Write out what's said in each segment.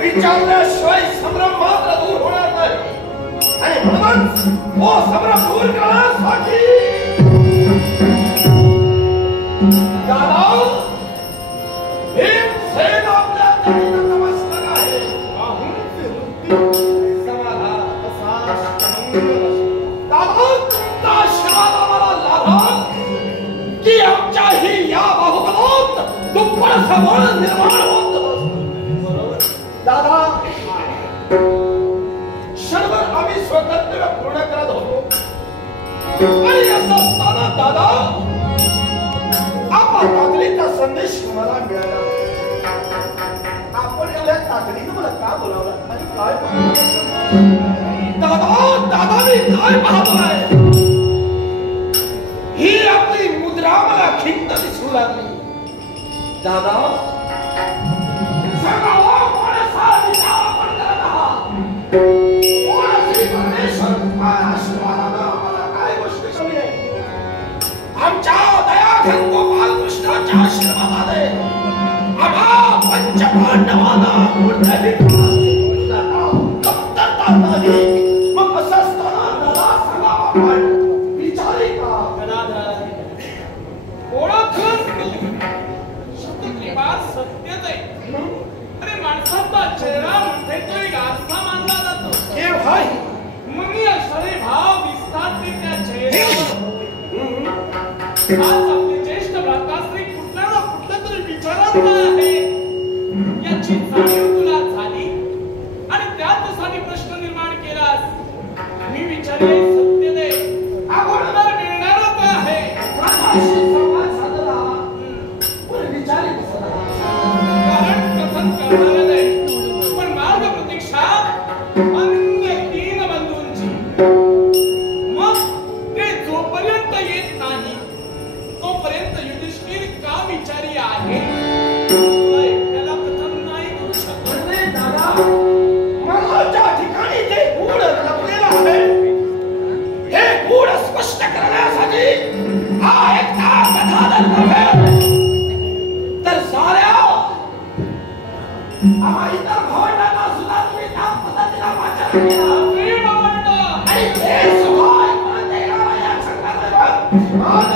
विचारल्याशिवाय संभ्रम मात्र दूर होणार नाही आणि म्हणूनच ओ संभ्रम दूर करण्यासाठी दादा भीमसेन आपल्या तळीला नमस्कार आहे समाधान दादा तुमचा आशीर्वाद आम्हाला लाभा की आमच्याही या बाहुबलात दुप्पट सबळ निर्माण होत दादा क्षणभर आम्ही स्वकर्तव्य पूर्ण करत होतो आणि असं असताना दादा आपला तातडीचा संदेश मला मिळाला आपण एवढ्या तातडीनं मला का बोलावलं आणि काय दादा दादा मी काय पाहतोय ही आपली मुद्रा मला खिन्न दिसू लागली दादा आमच्या दयाधन गोपाल कृष्णाच्या आशीर्वादाने आम्हा पंचपांडवांना कोणत्याही कमतरता नाही मग असं असताना मला सांगा आपण विचारी का ओळखच तू शब्दक्रिपात सत्यच आहे अरे माणसाचा चेहरा म्हणते तो एक आस्था मानला जातो हे भाई मग मी अशाने भाव दिसतात ते त्या चेहऱ्यावर आज आपले ज्येष्ठ भ्राताश्री कुठल्या ना कुठल्या तरी विचारात आहे याची जाणीव तुला झाली आणि त्यासाठी प्रश्न निर्माण केलास मी विचारले सत्य दे अगोदर मिळणार काय आहे संवाद साधला पण विचारी कारण कथन करणार नाही पण मार्ग प्रतीक्षा अन्य तीन बंधूंची मग ते जोपर्यंत येत नाही तोपर्यंत युधिष्ठिर का विचारी आहे त्याला कथन नाही करू शकत दादा मनाच्या ठिकाणी जे गूढ लपलेलं आहे हे गूढ स्पष्ट करण्यासाठी हा एकटा गदाधर नव्हे तर साऱ्या आम्हा इतर भावंडांना सुद्धा तुम्ही त्या पद्धतीला वाचन केलं प्रेम आवडतं आणि ते सभाय परत येणारा या संघाचा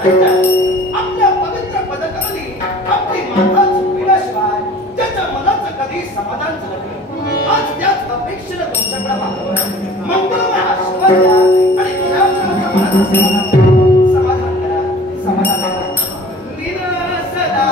आपल्या पवित्र पदकाली आपली माता चुकविल्याशिवाय त्याच्या मनाचं कधी समाधान झालं नाही आज त्याच अपेक्षेला तुमच्याकडे मागवलं मंगळमय आशीर्वाद द्या आणि तुझ्या मनाचं समाधान करा समाधान करा लीन सदा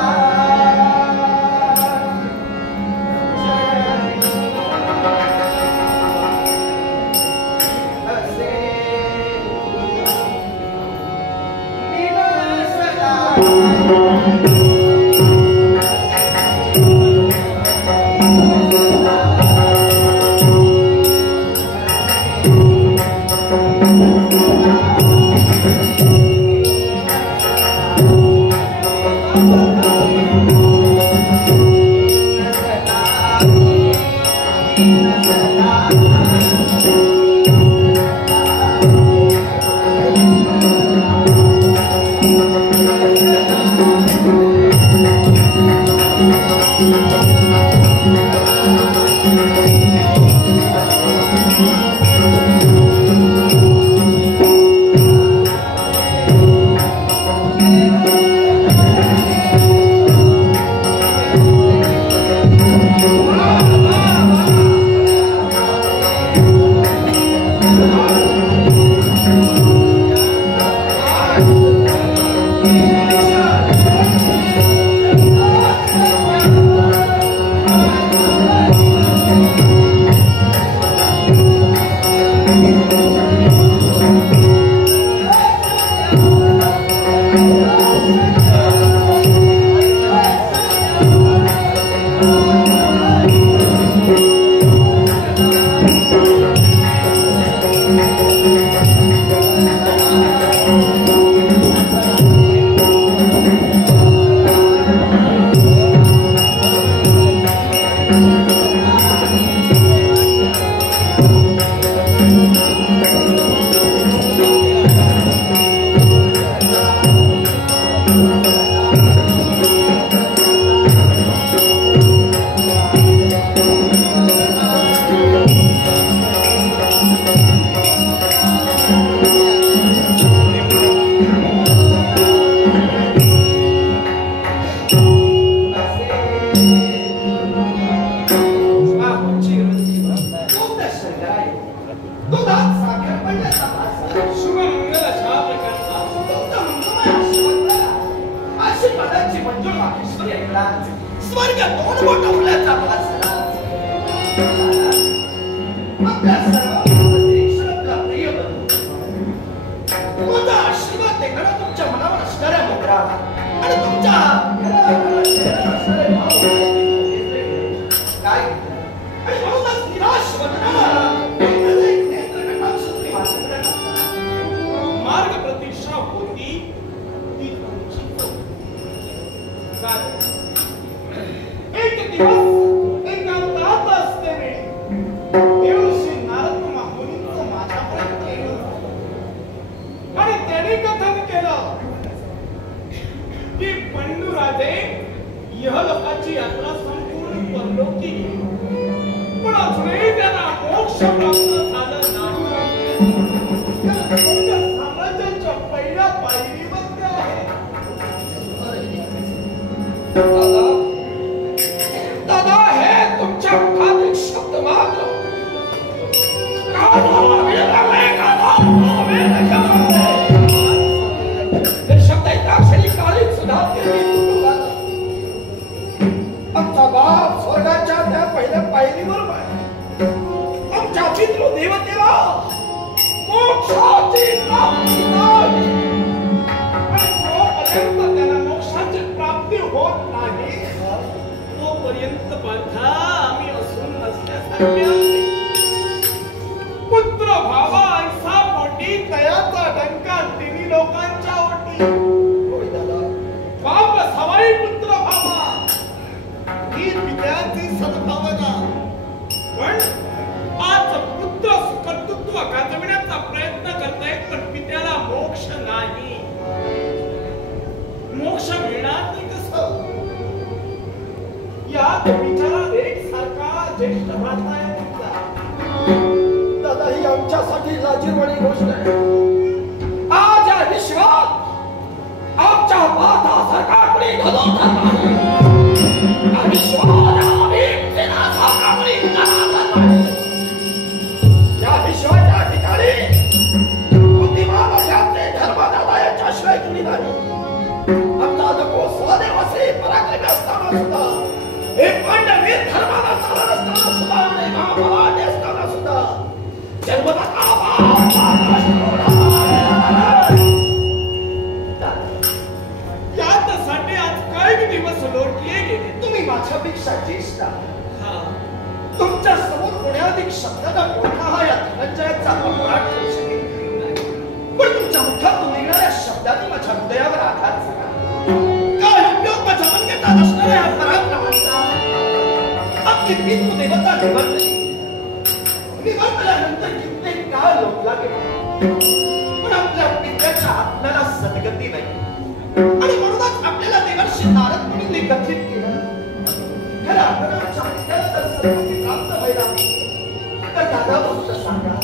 कराय दुधात साखर पडल्याचा भास शुभमंगल अशा प्रकारचा तुमचा मंगलमय आशीर्वादाची मंजूर मागेश्वरी ऐकला स्वर्ग दोन बोट उडल्याचा भास झाला आपल्या सर्वांना निरीक्षणातला प्रिय बंधू माझा आशीर्वाद देणारा तुमच्या मनावर असणाऱ्या मुद्रा आणि तुमच्या घराघरात असणारे भाव काय आणि म्हणूनच निराश वदनाला एक नेत्र कटाक्ष तुम्ही माझ्याकडे टाकला मार्ग प्रतीक्षा होती ती तुमची काय एक दिवस एकांतात असते वेळी देवश्री नारद मुनींचं माझ्यापर्यंत येणं झालं आणि त्याने कथन केलं की पंडुराजे यहलोकाची यात्रा संपूर्ण परलोकी गेली पण अजूनही त्यांना मोक्ष प्राप्त झालं नाही साम्राज्याच्या पहिल्या पायरीवर ते आहे दादा हे तुमच्या मुखातील शब्द मात्र हे शब्द एका क्षणी काळीच सुद्धा आमचा बाप स्वर्गाच्या त्या पहिल्या पायरीवर आमच्या पितृ देवतेला मोक्षाची प्राप्ती नाही आणि जोपर्यंत त्यांना मोक्षाची प्राप्ती होत नाही तोपर्यंत बंधा आम्ही असून नसल्यासारखे पुत्र भावा ऐसा पोटी तयाचा डंका तिन्ही लोकांच्या ओटी बाप सवाई पुत्र भावा ही पित्याची सद्भावना पण आज पुत्र कर्तृत्व गाजविण्याचा प्रयत्न करतायत पण पित्याला मोक्ष नाही मोक्ष मिळणार नाही कसं या विचारात एक सारखा ज्येष्ठ भ्राता आहे दादा ही आमच्यासाठी लाजीरवाणी गोष्ट आहे आज या विश्वात आमच्या पातासारखा कोणी घडवत नाही या विश्वात आम्ही सेनासारखा कोणी घडवत नाही या विश्वाच्या ठिकाणी बुद्धिमान अशाचे धर्मदाता याच्याशिवाय कुणी नाही आमचा नको स्वदेव असे पराक्रमी असताना सुद्धा हे पांडवीर धर्माला चालत असताना सुद्धा आणि महाबलाढ्य असताना सुद्धा जन्मदाता त्यासाठी आज काही दिवस लोटले गेले तुम्ही माझ्यापेक्षा ज्येष्ठ तुमच्या समोर पुण्याधिक शब्दाचा मोठा हा या धनंजयाचा अपराध करू शकेल पण तुमच्या मुखातून निघणाऱ्या शब्दांनी माझ्या हृदयावर आघात झाला काय उपयोग माझ्या अंगेतात असणाऱ्या हा पराक्रमाचा आपली पितृ देवता निवर्तली निवर्तल्यानंतर कित्येक काळ लोटला गेला पण आपल्या पित्याच्या आपल्याला सद्गती नाही आणि म्हणूनच आपल्याला देवर्षी नारद मुनींनी कथित केलं खरं आपण आमच्या पित्याला जर सद्गती प्राप्त व्हायला तर दादा फक्त सांगा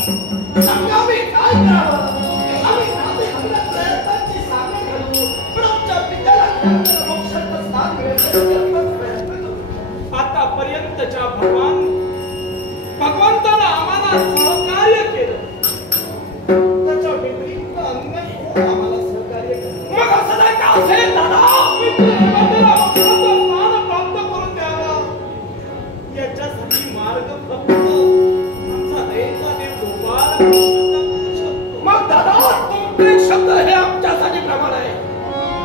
मी काय करावं आम्ही नाते आपल्या प्रयत्नांची साखर घालू पण आमच्या पित्याला मोक्षाचं स्थान मिळेल प्रयत्न करू आतापर्यंतच्या भगवंताला आम्हाला सहकार्य केलं त्याच्या विपरीत अन्यही कोण आम्हाला सहकार्य केलं मग असं नाही का असेल दादा स्थान प्राप्त करून द्यावं याच्यासाठी मार्ग फक्त आमचा देव गोपाल मग दादा तुमचे शब्द हे आमच्यासाठी प्रमाण आहे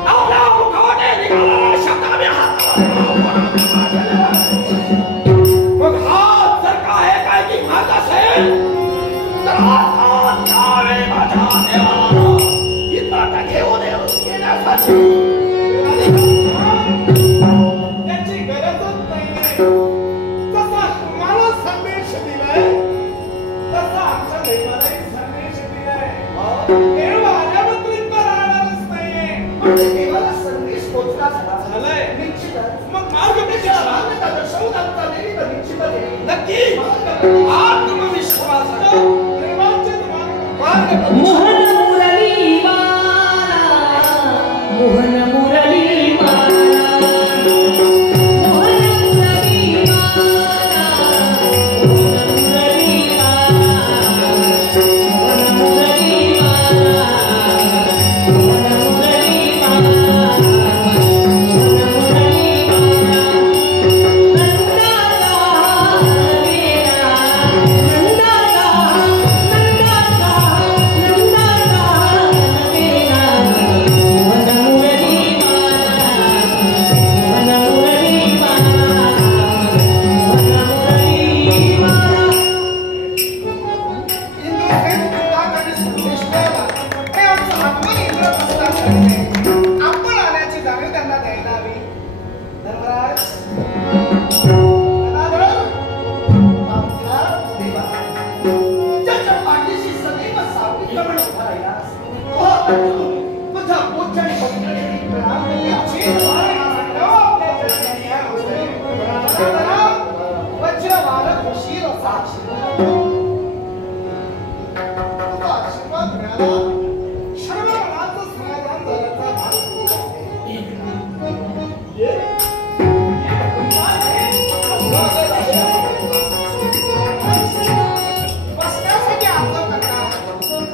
आपल्या मुखाने निघाला शब्द आम्ही मग हात जर का आहे काय की माझा असेल तर हात घ्यावे माझ्या देवाला इतका घेऊन येण्यासाठी त्याची गरजच नाहीये तसा तुम्हाला संदेश दिलाय तसा आमच्या देवालाही संदेश दिलाय देव आल्याबद्दल राहणारच नाहीये देवाला संदेश पोचला झालाय निश्चितच मग मार्ग नक्की आत्मविश्वास मोहन मुरली माला मोहन मुरली माला मोहन मुरली माला मोहन मुरली माला तुझा पूजन पवित्र प्रणाम करण्याची वज्रवान खुशीर असा तुझा आशीर्वाद मिळाला सर्वांचं समाधान झाल्याचा बसण्यासाठी आमचं करता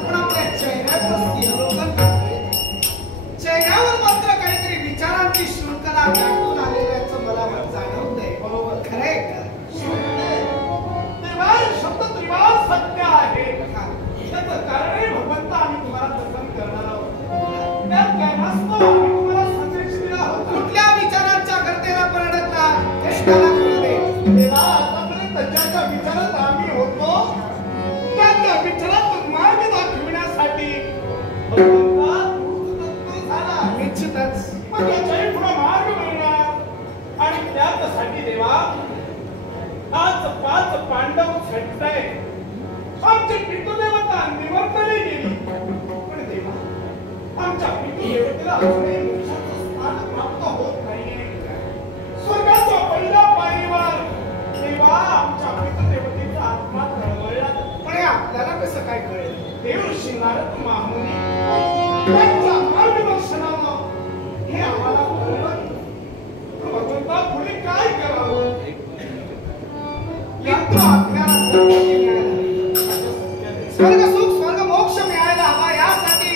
पण आपल्या चेहऱ्याचं स्थिरोगन करतोय. चेहऱ्यावर मात्र काहीतरी विचारांची शृंखला दाटून आलेल्याचं मला जाणवतंय. बरोबर खरंय का? शब्द त्रिवार सत्य आहे. त्याचं कारणही भगवंत आम्ही तुम्हाला दर्शन करणार आहोत. त्या कारणास्तव आम्ही तुम्हाला संदेश दिला होता. कुठल्या विचारांच्या गर्तेला परिणतला कष्टाला कळले. तेव्हा आतापर्यंत ज्याच्या विचारात आम्ही होतो त्या विचारात मार्ग दाखविण्यासाठी भगवंता तू झाला. निश्चितच मग याच्याही पुढे मार्ग मिळणार आणि त्यासाठी देवा आज 5 पांडव झटताय. आमची पितृदेवता निवर्तली गेली पण देवा आमच्या पितृदेवतेला अजूनही मोक्षाचं स्थान प्राप्त होत नाहीये. स्वर्गाच्या पहिल्या पायरीवर देवा आमच्या पितृदेवतेचा आत्मा तळमळला. पण हे आपल्याला कसं काय कळेल? देवऋषी नारद महामुनी त्यांच्या मार्गदर्शनानं हे आम्हाला कळलं. भगवंता पुढे काय करावं? किंतु आपल्याला स्वर्ग सुख स्वर्ग मोक्ष मिळायला हवा यासाठी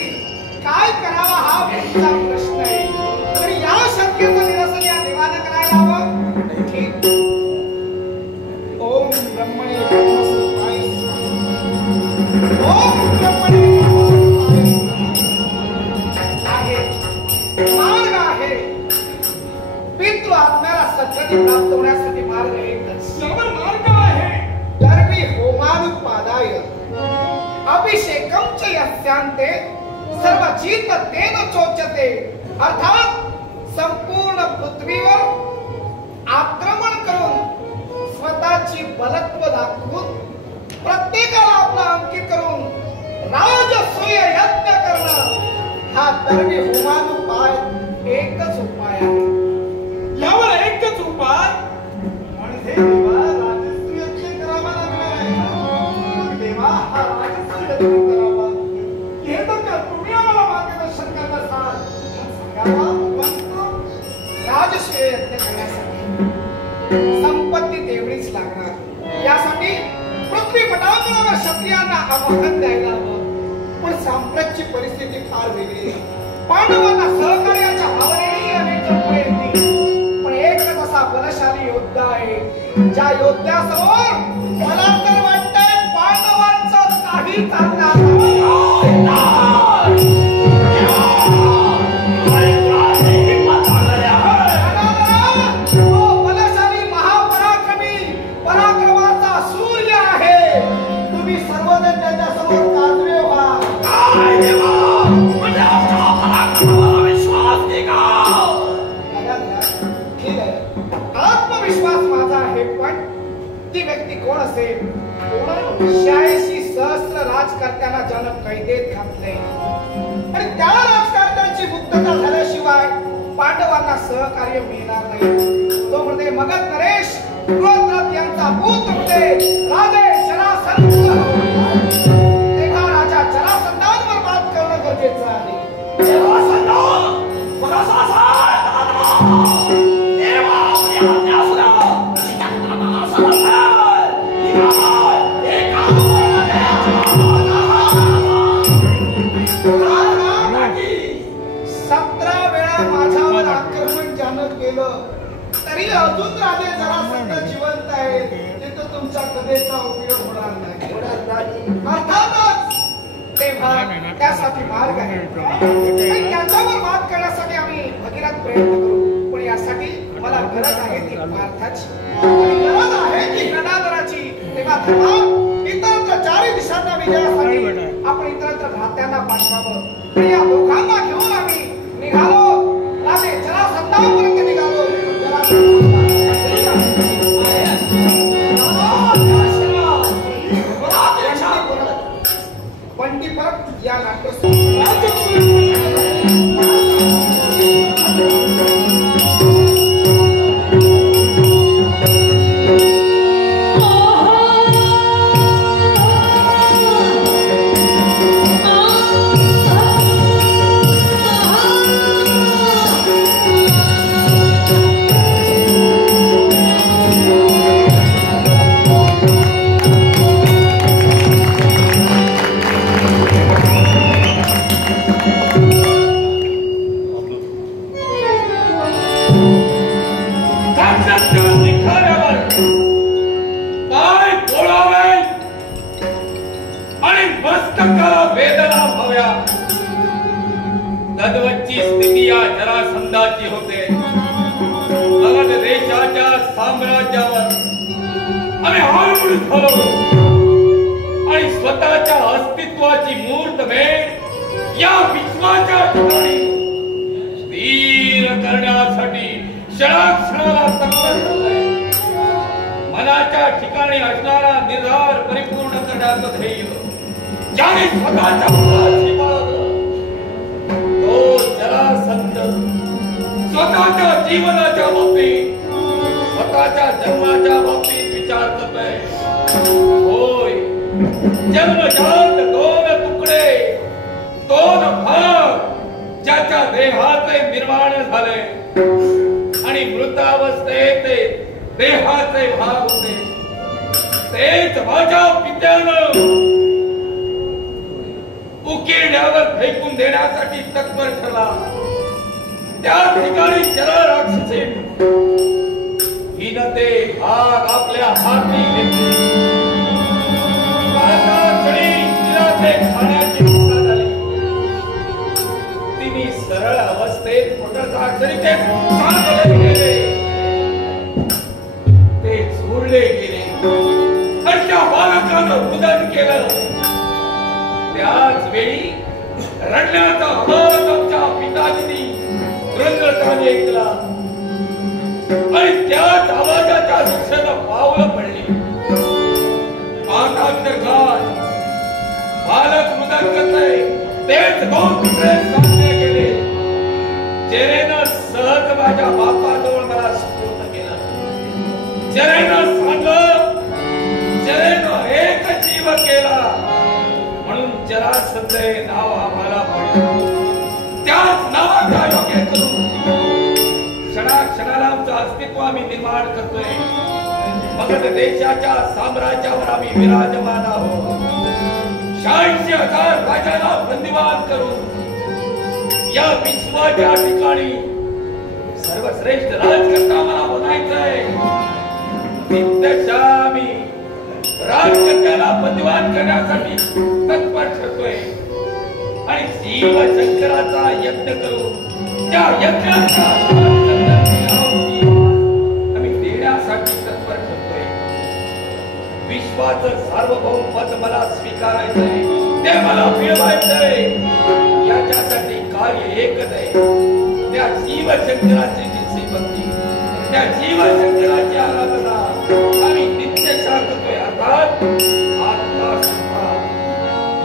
काय करावा हा व्यक्तीचा प्रश्न आहे. तरी या शक्यता निरसन या देवाने करायला हवं. ठीक. ओम ब्रह्मणे ब्रह्मस्वरूपाय ओम ब्रह्मणे आहे मार्ग आहे. पितृ आत्म्याला सद्गती प्राप्त होण्यासाठी मार्ग एकच. सर्व मार्ग आहे. दर्वी होमानुपादाय अभिषेकम च यस्यांते सर्वचित तेन चोच्यते. अर्थात संपूर्ण पृथ्वीवर आक्रमण करून स्वतःची बलत्व दाखवून प्रत्येकाला आपला अंकित करून राजसूय यज्ञ करणं हा दर्वी होमानुपाय एकच उपाय आहे. यावर एकच उपाय म्हणजे देवा राजसूय यज्ञ करावा लागणार आहे. देवा हा राजसूय यज्ञ करावा हे तर तुम्ही आम्हाला मार्गदर्शन करत असाल. सांगावा भगवंत. राजसूय यज्ञ करण्यासाठी संपत्ती तेवढीच लागणार. यासाठी पृथ्वीपटावर क्षत्रियांना आव्हान द्यायला हवं. पण सांप्रतची परिस्थिती फार वेगळी आहे. पांडवांना सहकार्याच्या भावनेही अनेक जण येतील पण एकच असा बलशाली योद्धा आहे ज्या योद्ध्यासमोर मला तर वाटतंय पांडवांचं काही चालणार नाही. तो बलशाली महापराक्रमी पराक्रमाचा सूर्य आहे. तुम्ही सर्वजण त्याच्यासमोर काजवे व्हा. ठीक आहे. आत्मविश्वास माझा आहे पण ती व्यक्ती कोण असेल? 86 सहस्र राजकर्त्यांना ज्यानं कैदेत घातले आणि त्या राजकर्त्यांची मुक्तता झाल्याशिवाय पांडवांना सहकार्य मिळणार नाही. तो म्हणजे मगध नरेश क्रोधरथ यांचा पुत्र म्हणजे राजे जरासंध. तेव्हा राजा जरासंधांवर मात करणं गरजेचं आहे. तरी अजून राजे जरासंध जिवंत आहेत. तिथं तुमच्या कथेचा उपयोग होणार नाही. अर्थातच तेव्हा त्यासाठी मार्ग आहे आणि त्याच्यावर मात करण्यासाठी आम्ही भगीरथ प्रयत्न करू. पण यासाठी मला गरज आहे ती पार्थाची आणि गरज आहे ती गदाधराची. तेव्हा धर्मा इतरत्र चारी दिशांना विजयासाठी आपण इतरत्र भ्रात्यांना पाठवावं. आणि या दोघांना घेऊन आम्ही निघालो. राजे जरासंधापर्यंत निघालो. पंडित या नाट्य तद्वच्ची स्थिती या जरासंधाची होते. मगध देशाच्या साम्राज्यावर आम्ही हारून झालो आणि स्वतःच्या अस्तित्वाची मूर्तमेढ या विश्वाच्या ठिकाणी स्थिर करण्यासाठी क्षणाक्षणाला तत्पर झालोय. मनाच्या ठिकाणी असणारा निर्धार परिपूर्ण करण्याचं ध्येय ज्याने स्वतःच्या मुलाची बाळगलं तो जरासंध स्वतःच्या जीवनाच्या बाबतीत स्वतःच्या जन्माच्या बाबतीत विचार करतोय. होय, जन्मजात दोन तुकडे, दोन भाग ज्याच्या देहाचे निर्माण झाले आणि मृतावस्थेत देहाचे भाग होते तेच माझ्या पित्यानं उकिरड्यावर फेकून देण्यासाठी तत्पर ठरला. त्या ठिकाणी जरा राक्षसे हिनं ते भाग आपल्या हाती घेतले. ते खाण्याची इच्छा झाली. तिने सरळ अवस्थेत पोटात गेले ते चोरले गेले आणि त्या बालकानं उदन केलं. त्याच वेळी रडण्याचा आवाज आमच्या पिताजींनी रंगताने ऐकला आणि त्याच आवाजाच्या दिशेनं पावलं पडली. आकांतकाळ बालक मुदत करतय तेच दोन तुकडे सामने गेले. जेरेनं सहज माझ्या बापाजवळ मला सुपूर्द केलं. जेरेनं सांगलं, जेरेनं एक जीव केला म्हणून जरासंध हे नाव आम्हाला पडलं. त्याच नावाचा योग्य करून क्षणाक्षणाला आमचं अस्तित्व आम्ही निर्माण करतोय. मगध देशाच्या साम्राज्यावर आम्ही विराजमान आहोत. 86,000 राजांना बंदिवान करून या विश्वाच्या ठिकाणी सर्वश्रेष्ठ राजकर्ता मला बनायचंय. नित्यशा आम्ही राजकर्त्याला बंदिवान करण्यासाठी तत्पर ठरतोय आणि शिवशंकराचा यज्ञ करून त्या यज्ञाचा आम्ही देण्यासाठी तत्पर ठरतोय. विश्वाचं सार्वभौम पद मला स्वीकारायचंय, ते मला मिळवायचंय. याच्यासाठी कार्य एकच आहे, त्या शिवशंकराची भक्ती, त्या शिवशंकराची आराधना आम्ही नित्यशा करतोय. अर्थात आत्मा सुद्धा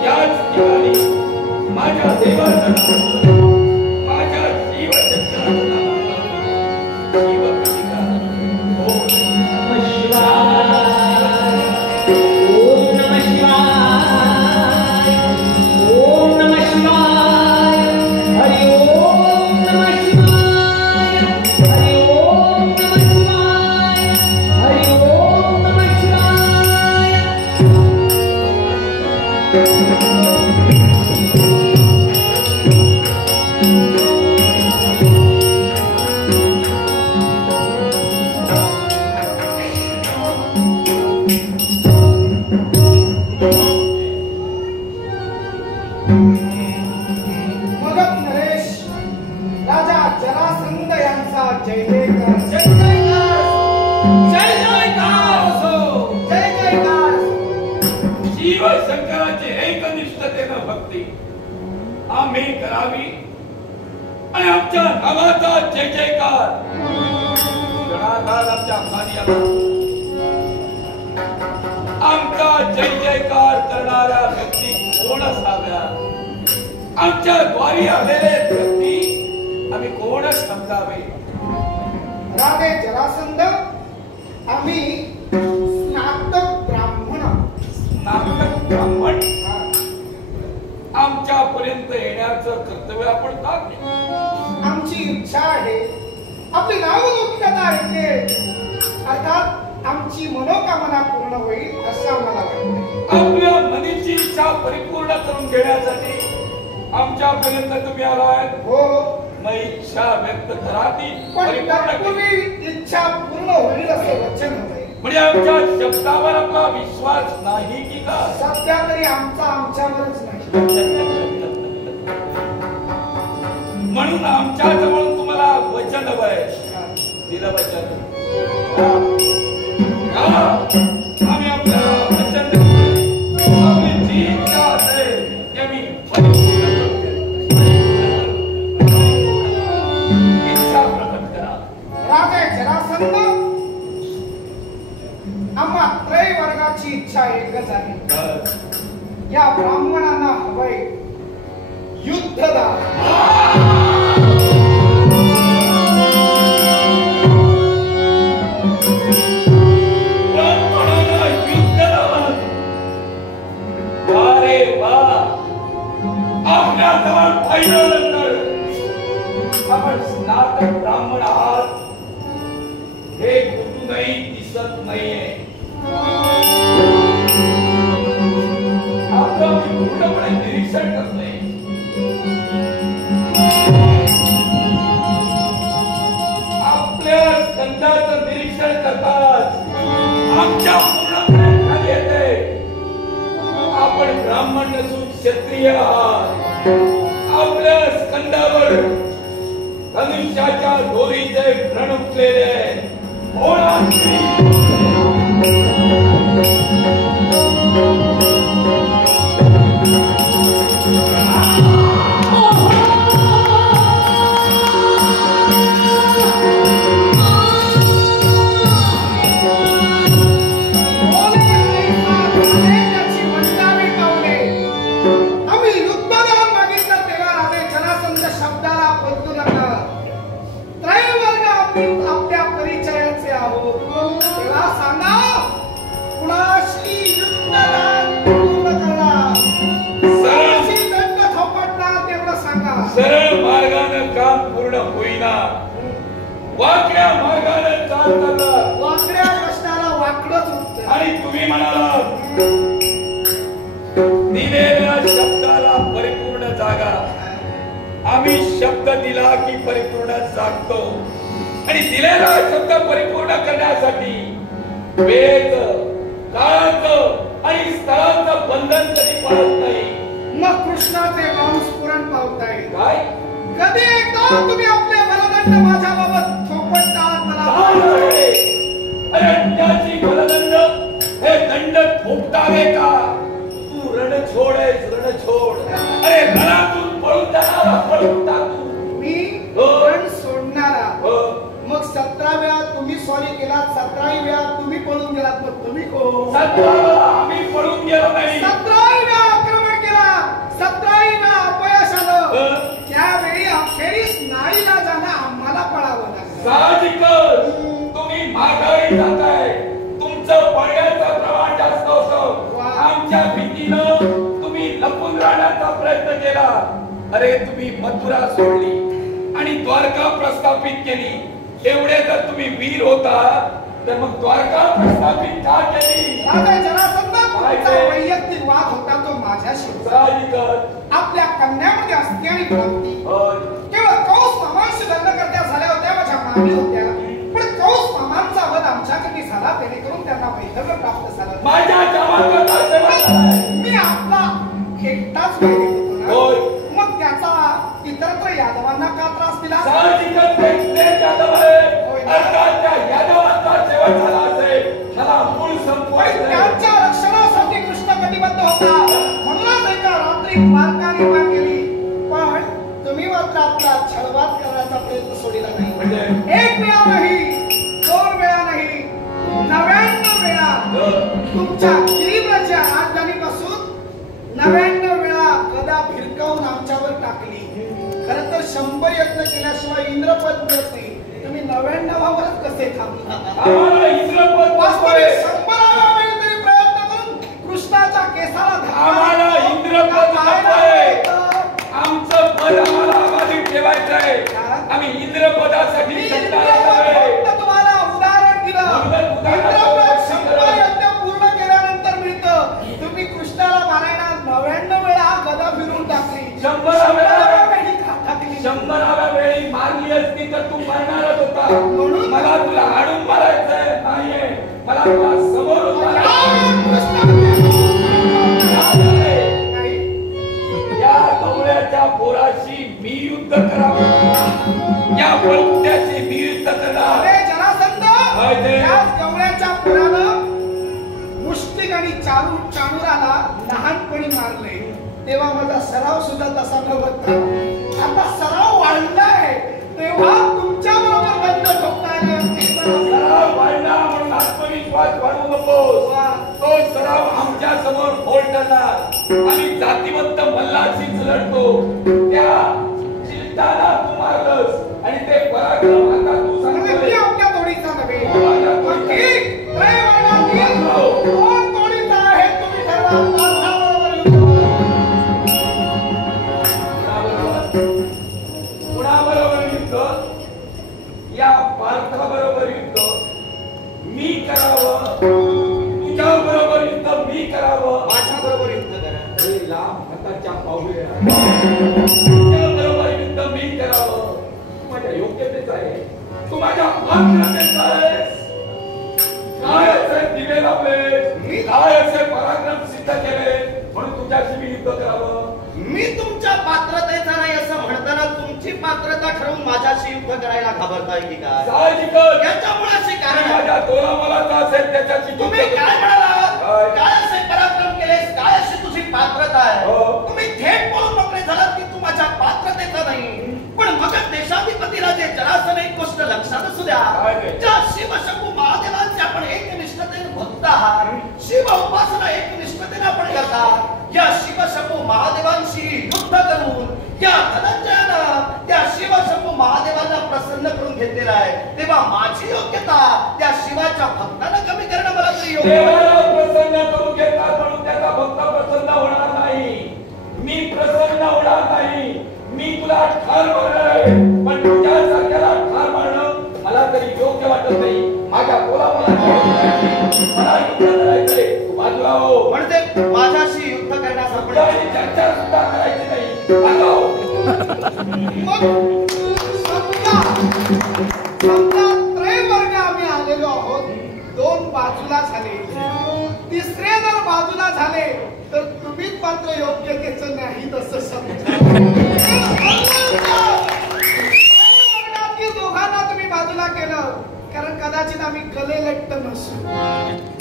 याच ठिकाणी माझ्या देवाचं नाम, माझ्या शिवशंकराचं नाम शिवकविता. ओम नमः शिवाय, ओम नमः शिवाय, ओम नमः शिवाय, हरि ओम नमः शिवाय, हरि ओम नमः शिवाय, हरि ओम नमः शिवाय. मगध नरेश राजा जरासंध यांचा जय जयकार, जय जयकार, जय जयकार असो, जय जयकार. शिवशंकराची एकनिष्ठतेनं भक्ती आम्ही करावी आणि आमच्या नावाचा जय जयकार क्षणार्धात आमच्या कार्याला आमचा जय जयकार करणाऱ्या व्यक्ती कोण असाव्या आमच्या द्वारी आलेले व्यक्ती आम्ही कोण समजावे? राजे जरासंध, आम्ही स्नातक ब्राह्मण आहोत. स्नातक ब्राह्मण आमच्या पर्यंत येण्याचं कर्तव्य आपण का केलं? आमची इच्छा आहे आपली नावलौकिकता ऐकते, अर्थात आमची मनोकामना पूर्ण होईल असं आम्हाला वाटतं. आपल्या मनाची इच्छा परिपूर्ण करून घेण्यासाठी आमच्यापर्यंत तुम्ही आलाय. हो, मग इच्छा व्यक्त करा ती पण परिपूर्ण तत्पूर्वी केली. इच्छा पूर्ण होईल असे वचन हवंय. म्हणजे आमच्या शब्दावर आपला विश्वास नाही की का? सध्या तरी आमचा आमच्यावरच नाही. म्हणून आमच्या जवळ तुम्हाला वचन हवंय. दिलं वचन. आम्ही आपल्याला वचन देतोय. आपली जी इच्छा असेल ते आम्ही परिपूर्ण करून घेऊ. इच्छा प्रकट करा. राजे जरासंध, आम्हा त्रय वर्गाची इच्छा एकच आहे. या ब्राह्मणांना हवंय युद्धदान. ब्राह्मणांना युद्धदान. अरे वा, आपल्याजवळ पाहिल्यानंतर आपण स्नातक ब्राह्मण आहात हे कुठूनही दिसत नाहीये. आपलं पूर्णपणे निरीक्षण करतोय. आपल्या स्कंदाचं निरीक्षण करतात. आमच्या पूर्णपणे खाली येते. आपण ब्राह्मण नसून क्षत्रिय आहात. आपल्या स्कंदावर धनुष्याच्या दोरीचे व्रण उठलेले आपल्या परिचयाचे आहोत. तेव्हा सांगा, कुणाशी युद्धदान पूर्ण करणार, कुणाशी दंड थोपटणार तेवढं सांगा. सरळ मार्गानं काम पूर्ण होईना, वाकड्या मार्गानं चालताना वाकड्या कष्टाला वाकडच उत्तर. आणि तुम्ही म्हणाला दिलेल्या शब्दाला परिपूर्ण जागा. आम्ही शब्द दिला की परिपूर्ण जागतो आणि दिलेला शब्द परिपूर्ण करण्यासाठी वेद, काळाचं आणि स्थळाचं बंधन कधी पडत नाही. मग कृष्णाचे मांस पुरण पावताय काय? कधी एकदा तुम्ही आपले बलदंड माझ्याबाबत थोपटतात मला अरण्याची बलदंड हे दंड थोपटावे का? तू रणछोड आहेस, रणछोड. अरे रणातून पळून जाणारा पळून टाकू. मी हो. रण सोडणारा. हो. मग 17 वेळा तुम्ही सॉरी केलात, 17 वेळा तुम्ही पळून गेलात, मग तुम्ही कोण? 17 वेळा आम्ही पळून गेलो नाही. 17 वेळा आक्रमण केला, 17 वेळा अपयश आलं. हो. त्यावेळी अखेरीस नाईलाजानं आम्हाला पळावं लागलं. साहजिकच तुम्ही माघारी जाताय. तुमचं पळण्याचं प्रमाण जास्त होतं. वा. आमच्या भीतीनं तुम्ही लपून राहण्याचा प्रयत्न केला. अरे तुम्ही मथुरा सोडली आणि द्वारका प्रस्थापित केली. एवढे जर तुम्ही वीर होता तर मग द्वारका प्रस्थापित का केली? राजा जरासंध, काय तुमचा ते? वैयक्तिक वाद होता तो माझ्याशी होता. साहजिकच. आपल्या कन्यामध्ये असते आणि प्राप्ती होय. केवळ कौस मामांशी लग्नकर्त्या झाल्या होत्या, माझ्या मामी होत्या. पण कौस मामांचा वध आमच्याकडे झाला, जेणेकरून त्यांना वैधव्य प्राप्त झालं. माझ्या जवानाचा सेवा झालाय. मी आपला एकटाच वैदिक होतो ना. होय. मग त्याचा इतरत्र यादवांना का त्रास दिला? साहजिकच ते यादव आहे. होय. अर्थात त्या यादवांचा सेवा झाला असेल. ह्याला मूळ पण संपवायचं. त्यांच्या रक्षणासाठी कृष्ण कटिबद्ध होता. म्हणूनच एका रात्री द्वारकाने पार केली. पण तुम्ही मात्र आपला छळवाद करण्याचा प्रयत्न सोडला नाही. म्हणजे एक वेळा नाही, 2 वेळा नाही, 99 वेळा तुमच्या गिरिव्रजच्या राजधानीपासून 99 वेळा गदा भिरकावून आमच्यावर टाकली. खरं तर 100 यत्न केल्याशिवाय इंद्रपद मिळत नाही. तुम्ही 99वरच कसे थांबला? आम्हाला इंद्रपद वास्तविक 100व्या वेळी तरी प्रयत्न करून कृष्णाच्या केसाला धक्का आम्हाला दिला. इंद्रपद काय नकोय. नव्हतं? आमचं पद आम्हाला अबाधित ठेवायचं आहे. आम्ही इंद्रपदासाठी मी संतान इंद्रपद आहे. फक्त तुम्हाला उदाहरण दिलं. इंद्रपद 100 यज्ञ पूर्ण केल्यानंतर मिळतं. तुम्ही कृष्णाला मारायला 99 वेळा गदा फिरून टाकली. 100व्या वेळी का टाकली? 100व्या वेळी मारली असती तर तू मरणारच होता. म्हणून? मला तुला हाडून मारायचंय नाहीये. मला तुला समोर नाही. या गवळ्याच्या पोराशी मी युद्ध करावं. या बळुत्याशी मी युद्ध करणार. अरे जरासंध, काय ते? त्याच गवळ्याच्या पोरानं मुष्टिक आणि चाणूराला लहानपणी मारले. तेव्हा माझा सराव सुद्धा तसा नव्हता. आता सराव वाढलाय तेव्हा तुमच्या बरोबर बंद ठोकणार. सराव वाढला म्हणून आत्मविश्वास वाढवू नकोस. तो सराव आमच्या समोर फोल ठरणार. आम्ही जातीवंत मल्लाशीच लढतो. त्या चिलटाला तू मारलंस आणि ते पराक्रम आता तू सांगतोय. आपल्या तोडीचा नव्हे. माझ्या तोडीचा. ठीक, त्रयवर्णातील दोन तोडीचा आहे. तुम्ही ठरवा. माझ्याबरोबर युद्ध कुणाबरोबर युद्ध? या पार्थाबरोबर युद्ध मी करावं? तुझ्या बरोबर युद्ध मी करावं? माझ्या बरोबर युद्ध करा. हे लांब हाताच्या पावल्या. तुझ्या बरोबर युद्ध मी करावं? तू माझ्या योग्यतेचा आहे. तू माझ्या पात्रतेचा आहेस. काय असे दिवे लावले, काय असे पराक्रम सिद्ध केले म्हणून तुझ्याशी मी युद्ध करावं? मी तुमच्या पात्रतेचा नाही असं म्हणताना तुमची पात्रता ठरवून माझ्याशी युद्ध करायला घाबरताय की काय? साहजिकच याच्या मुळाशी कारण माझ्या तोरामालाचा असेल त्याच्याशी तुम्ही युद्ध काय करू. म्हणालात? काय असे पराक्रम केलेस? काय अशी तुझी पात्रता आहे? हो. तुम्ही थेट बोलून मोकळे झालात की तू माझ्या पात्रतेचा नाही. पण मग देशाधिपती राजे जरासंध एक गोष्ट लक्षात असू द्या. काय ते? ज्या शिवशंभू महादेवांचे आपण एकनिष्ठतेने भक्त आहात, शिव उपासना एकनिष्ठतेने आपण करता, या शिवशंभू महादेवांशी युद्ध करून या धनंजयानं त्या शिवशंभू महादेवांना प्रसन्न करून घेतलेला आहे. तेव्हा माझी योग्यता त्या शिवाच्या भक्तांना कमी करणं मला तरी योग्य देवाला प्रसन्न करून घेतात म्हणून त्याचा भक्त प्रसन्न होणार नाही. मी प्रसन्न होणार नाही. मी तुला ठार मारणार आहे. पण तुझ्यासारख्याला ठार मारणं मला तरी योग्य वाटत नाही. माझ्या पोराला मला युद्ध करायचंय. तू बाजूला हो. म्हणजे माझ्याशी युद्ध करण्यास आपण तुझ्याशी चर्चा सुद्धा करायची नाही. बाजूला हो. मग समजा त्रयवर्ग आम्ही आलेलो आहोत. दोन बाजूला झाले. तिसरे जर बाजूला झाले तर तुम्हीच मात्र योग्यतेचं नाही तसं समजा. त्रयवर्गातील दोघांना तुम्ही बाजूला केलं कारण कदाचित आम्ही कलेलट्ट नसू.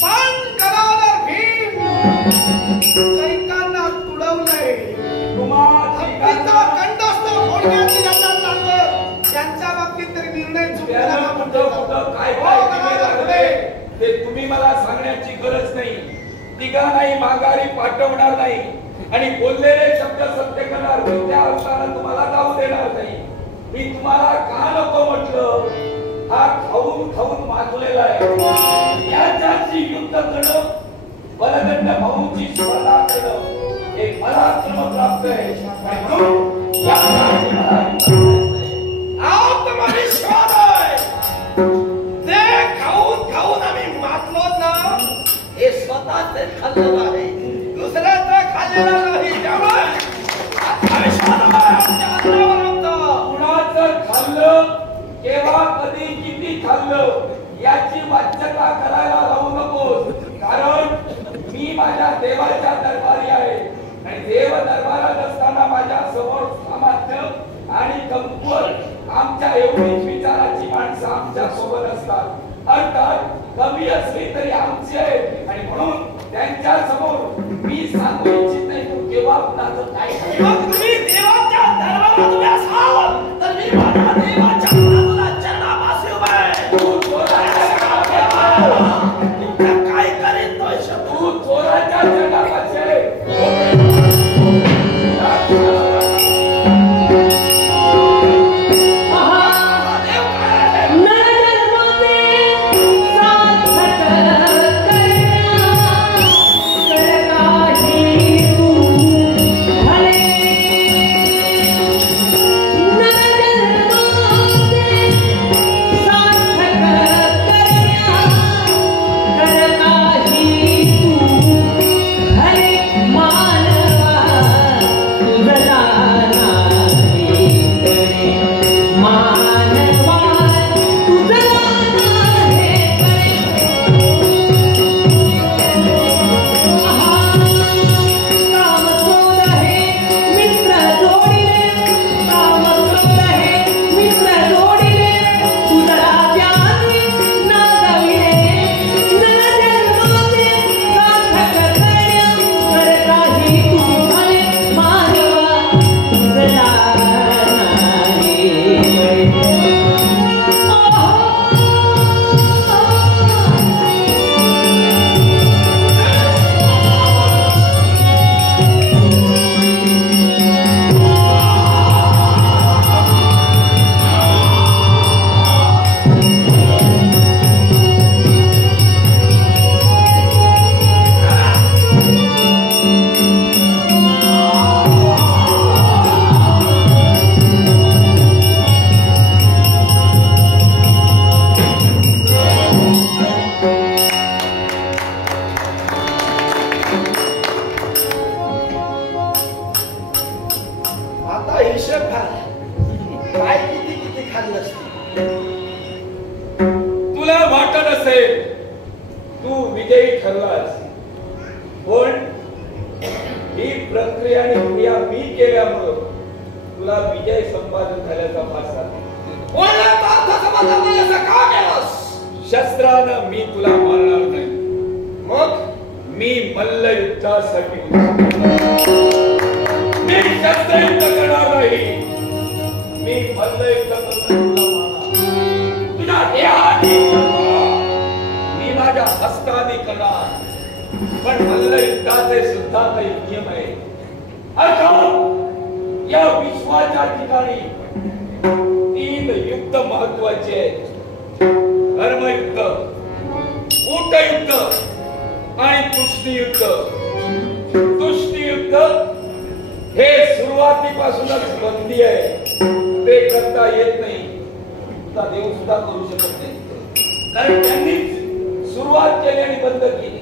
पण गदाधर भीम कैकांना तुडवलंय. हत्तीचा कंठस्थ फोडण्याची जगात लागलं. त्यांच्या बाबतीत तरी निर्णय चुकला काय काय दिवे लागले ते तुम्ही मला सांगण्याची गरज नाही. तिघांनाही माघारी पाठवणार नाही आणि बोललेले शब्द सत्य करणार. त्या अर्थानं तुम्हाला जाऊ देणार नाही. मी तुम्हाला का नको म्हटलं? हा खाऊन खाऊन माजलेला आहे. याच्याशी युद्ध करणं, बलदंड भाऊची स्पर्धा करणं हे मला प्राप्त आहे. म्हणून याच्याशी मला आत्मविश्वास आहे. ते खाऊन खाऊन आम्ही मातलो ना, हे स्वतःच खाल्लं आहे, दुसऱ्याचं खाल्लेलं नाही. त्यामुळे आत्मविश्वास आहे आमच्या अंतरावर आमचा. कुणाचं खाल्लं, केव्हा, कधी, किती खाल्लं याची वाच्यता करायला लावू नकोस. कारण मी माझ्या देवाच्या दरबारी आहे आणि देव दरबारात असताना माझ्या समोर सामर्थ्य आणि कमकुवत आमच्या एवढीच विचाराची माणसं आमच्या सोबत असतात. अर्थात कमी असली तरी आमची आहे आणि म्हणून त्यांच्या समोर मी सांगू इच्छित नाही तू केव्हा कुणाचं काय मग तुम्ही देवाच्या दरबारात उभे असाल तर मी माझ्या देवाच्या बाजूला चरणापाशी उभा आहे. तू काय करेन तो शब्द? तू चोराच्या जगापाशी ही प्रक्रिया आणि क्रिया मी केल्यामुळं तुला विजय संपादन झाल्याचा भास झाला. शस्त्रानं मी तुला मारणार नाही. मग मी मल्ल युद्धासाठी मी शस्त्रयुद्ध करणार नाही. मी मल्ल युद्ध करून तुला देहाने मी माझ्या हस्ताने करणार. पण मल्ल युद्धाचे सुद्धा काही नियम आहे. अर्थात या विश्वाच्या ठिकाणी 3 युद्ध महत्वाचे आहेत. धर्मयुद्ध, कूटयुद्ध आणि तुष्टियुद्ध. तुष्टियुद्ध हे सुरुवातीपासूनच बंदी आहे. ते करता येत नाही. तुझा देव सुद्धा करू शकत नाही, कारण त्यांनीच सुरुवात केली आणि बंद केली.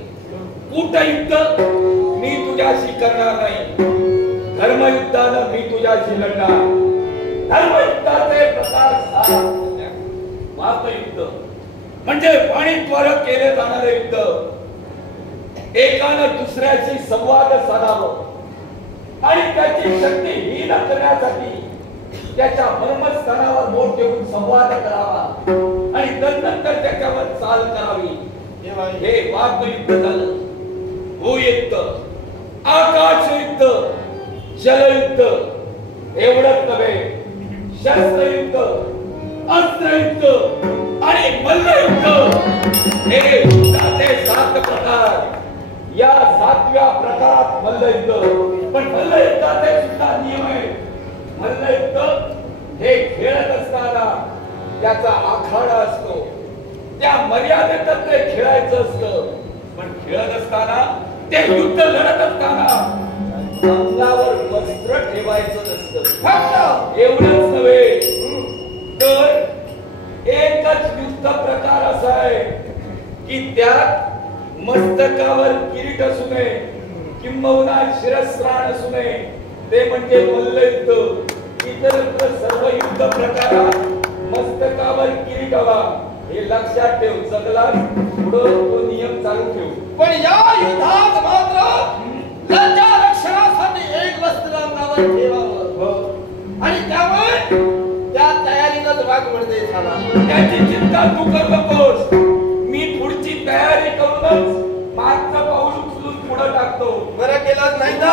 कूटयुद्ध मी तुझ्याशी करणार नाही. धर्मयुद्धानं मी तुझ्याशी लढणार. धर्मयुद्धाचे प्रकार 7. वाकयुद्ध म्हणजे वाणीद्वारे केले जाणारे युद्ध. एकानं दुसऱ्याशी संवाद साधावं आणि त्याची शक्ती हीन करण्यासाठी त्याच्या मर्मस्थानावर बोट ठेवून संवाद करावा आणि तदनंतर त्याच्यावर चाल करावी. हे वाकयुद्ध झालं. भूयुद्ध, आकाशयुद्ध, जलयुद्ध एवढंच नव्हे, शस्त्रयुद्ध, अस्त्रयुद्ध आणि मल्लयुद्ध हे युद्धाचे 7 प्रकार. या 7व्या प्रकारात मल्लयुद्ध. पण मल्लयुद्धाचे सुद्धा नियम आहे. मल्लयुद्ध हे खेळत असताना त्याचा आखाडा असतो. त्या मर्यादेतच ते खेळायचं असतं. पण खेळत असताना ते युद्ध लढत असताना अंगावर वस्त्र ठेवायचं नसतं. फक्त एवढंच नव्हे, तर एकच युद्ध प्रकार असा आहे की त्यात मस्तकावर किरीट असू नये, किंबहुना शिरस्त्राण असू नये. ते म्हणजे मल्लयुद्ध. इतर सर्व युद्ध प्रकारात मस्तकावर किरीट हवा. हे लक्षात ठेव. जगला पुढं तो नियम चालू ठेव. पण या युद्धात मात्र लज्जा रक्षणासाठी एक वस्त्र अंगावर ठेवावं आणि त्यामुळे त्या तयारीनंच वाघमडदे झाला. त्याची चिंता तू करू नकोस. मी पुढची तयारी करूनच मागचं पाऊल उचलून पुढे टाकतो. बरं केलंच नाही तर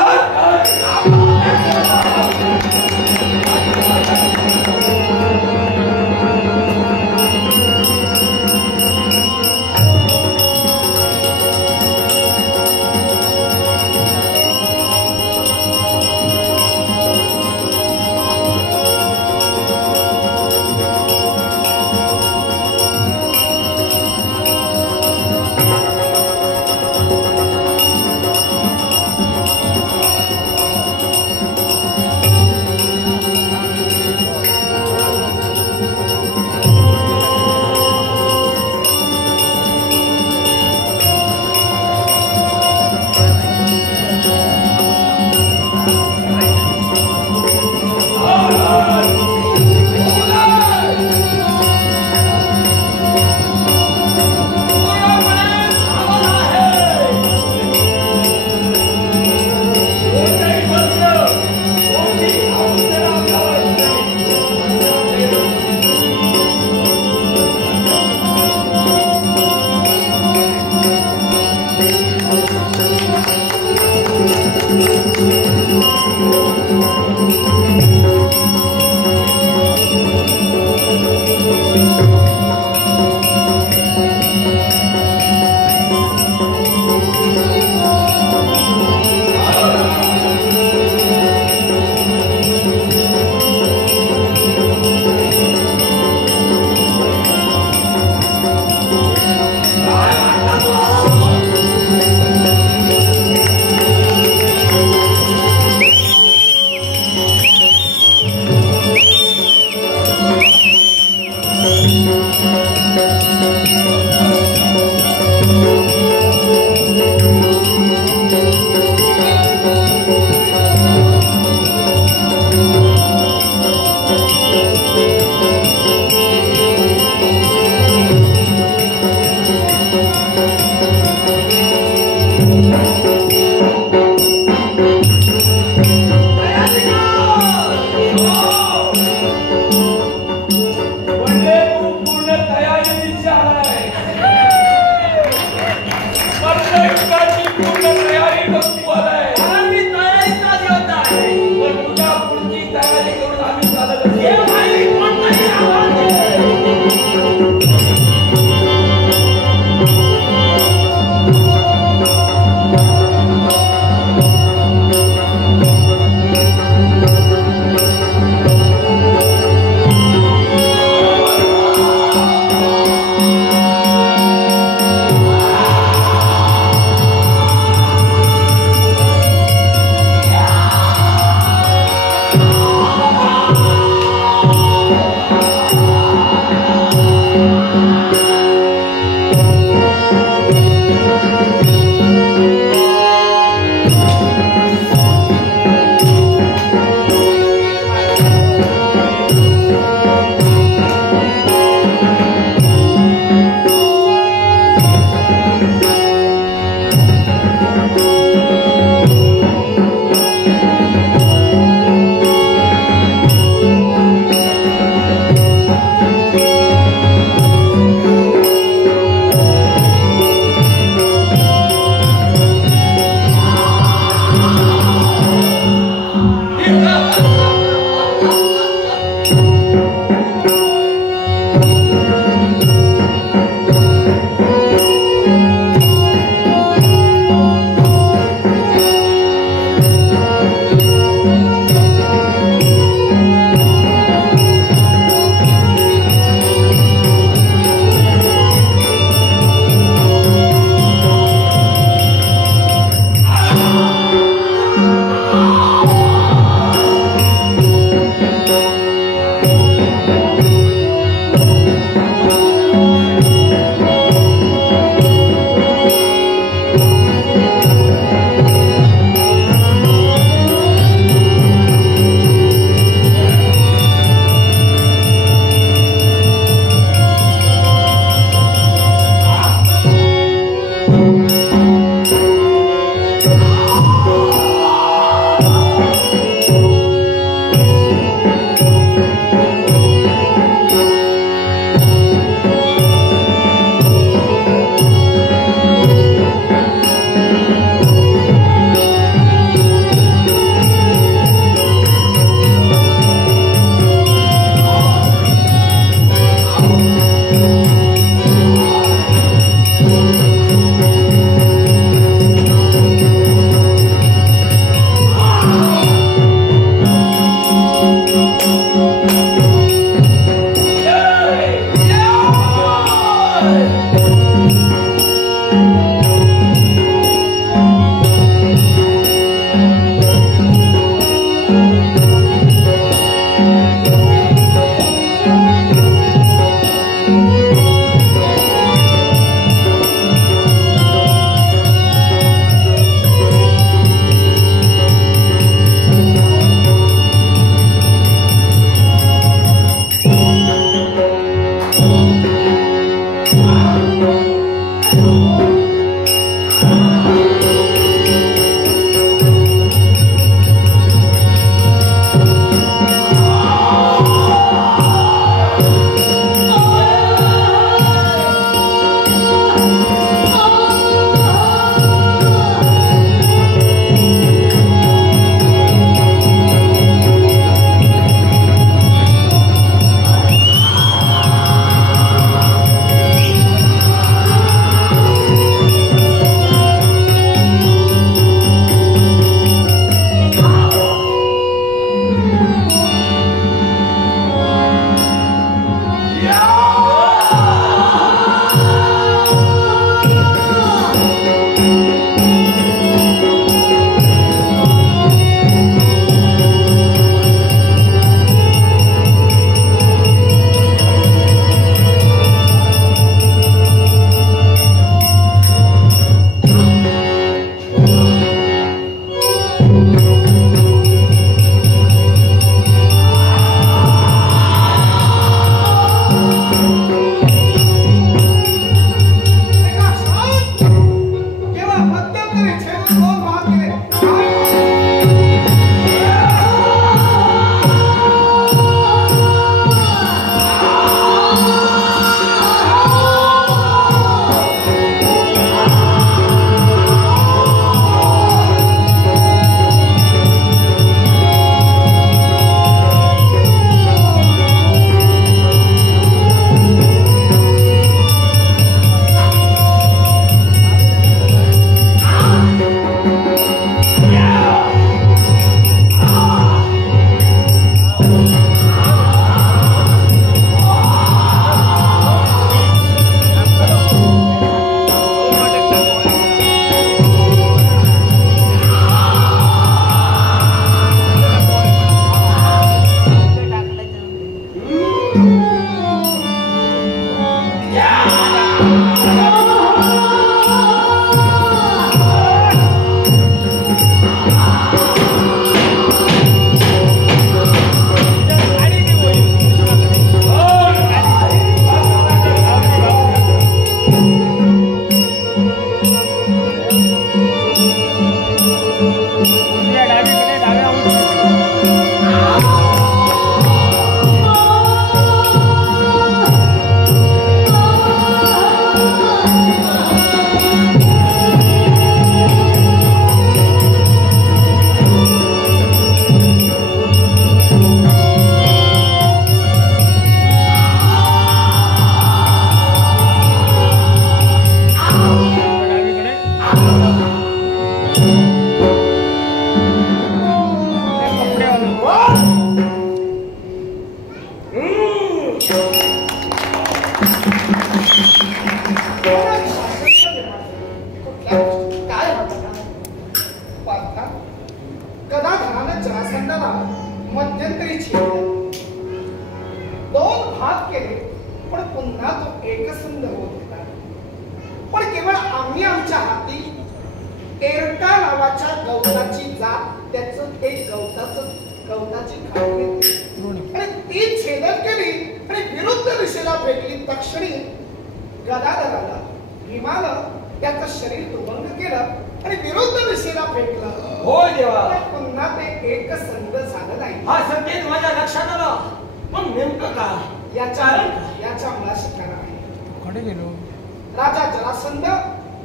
राजा जरासंध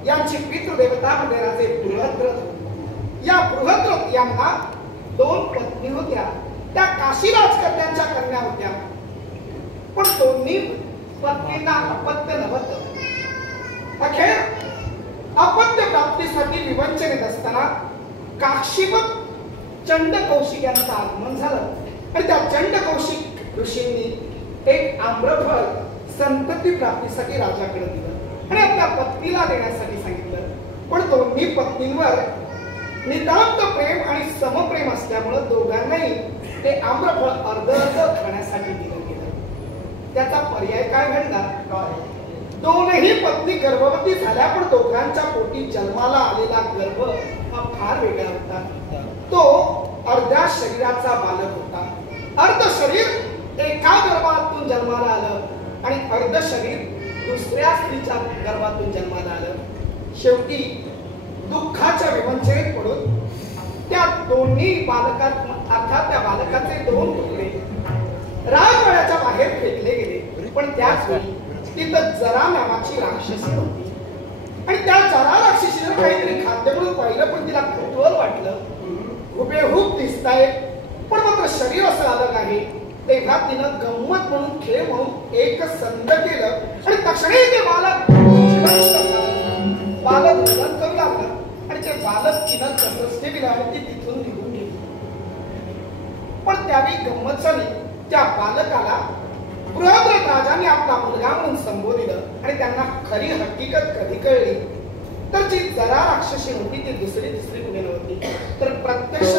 यांची पितृदेवता म्हणजे राजे बृहद्रथ। या बृहद्रथ यांना 2 पत्नी होत्या, त्या काशी राजकन्यांच्या कन्या होत्या, पण दोन्ही पत्नींना अपत्य नव्हतं। अखेर अपत्य प्राप्तीसाठी विवंचनेत असताना काशीवत चंडकौशिक यांचं आगमन झालं आणि त्या चंडकौशिक ऋषींनी एक आम्रफळ संतती प्राप्तीसाठी राजाकडे दिलं आणि आपल्या पत्नीला देण्यासाठी सांगितलं। पण दोन्ही पत्नींवर नितांत प्रेम आणि समप्रेम असल्यामुळे दोघांनाही ते आम्रफळ अर्ध खाण्यासाठी दिलं गेलं। त्याचा पर्याय काय घडला? दोनही पत्नी गर्भवती झाल्या, पण दोघांच्या पोटी जन्माला आलेला गर्भ हा फार वेगळा होता। तो अर्ध्या शरीराचा बालक होता। अर्ध शरीर एका गर्भातून जन्माला आलं आणि अर्ध शरीर दुसऱ्या स्त्रीच्या गर्भातून जन्माला आलं। शेवटी दुःखाच्या विवंचनेत पडून त्या दोन्ही बालकात अर्थात त्या बालकाचे 2 तुकडे राजवाड्याच्या बाहेर फेकले गेले। पण त्याच वेळी तिथं जरा नावाची राक्षसी होती आणि त्या जरा राक्षसीने काहीतरी खाद्य म्हणून पाहिलं, पण तिला कुतूहल वाटलं। हुबेहूब दिसताय पण मात्र शरीर असं अलग आहे। तेव्हा तिनं गंमत म्हणून खेळ म्हणून एक संध केलं आणि तक्षणी ते बालक रडत करू लागलं आणि ते बालक तिनं तसंच ठेवलं आणि ती तिथून निघून गेली। पण त्यावेळी गंमत झाली, त्या बालकाला बृहद्रथ राजांनी आपला मुलगा म्हणून संबोधिलं आणि त्यांना खरी हकीकत कधी कळली तर जी जरा राक्षसी होती ती दुसरी कुणी नव्हती तर प्रत्यक्ष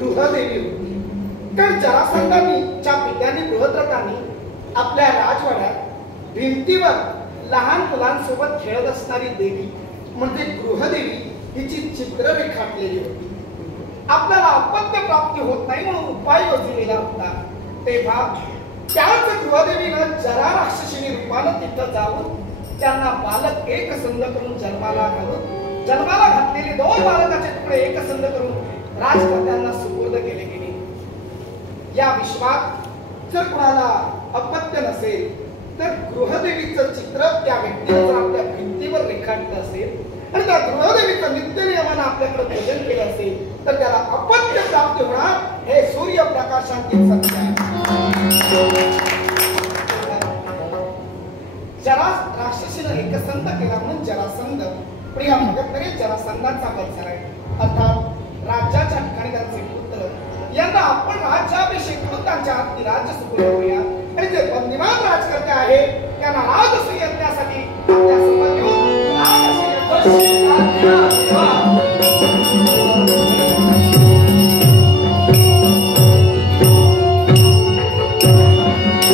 गृहदेवी होती। कारण जरासंधाच्या पित्याने बृहद्रथांनी आपल्या राजवाड्यात भिंतीवर लहान मुलांसोबत खेळत असणारी देवी म्हणजे गृहदेवी हिची चित्र रेखाटलेली होती। आपल्याला अपत्य प्राप्ती होत नाही म्हणून उपाय योजलेला होता। तेव्हा त्याच गृहदेवीनं जरा राक्षसीने रूपानं तिथं जाऊन त्यांना बालक एक संध करून जन्माला घातलेले 2 बालकाचे तुकडे एक संध करून राजकन्यांना सुपूर्द केले गेले। या विश्वात जर कोणाला अपत्य नसेल तर गृहदेवीचं चित्र त्या व्यक्तीने जर आपल्या भिंतीवर रेखाटलं असेल आणि त्या गृहदेवीचं नित्य नियमानं आपल्याकडे पूजन केलं असेल तर त्याला अपत्य प्राप्ती होणार हे सूर्यप्रकाशातील सत्य आहे। जरा राक्षसीनं एकसंध केला म्हणून जरासंध प्रिया भगतने जरासंधाचा वध झालाय। अर्थात राज्याच्या ठिकाणी त्यांचे पुत्र यांना आपण राज्याभिषेक करून त्यांच्या हाती राज्य सुपूर्द करूया आणि जे बंदिवान राजकर्ते आहे त्यांना राज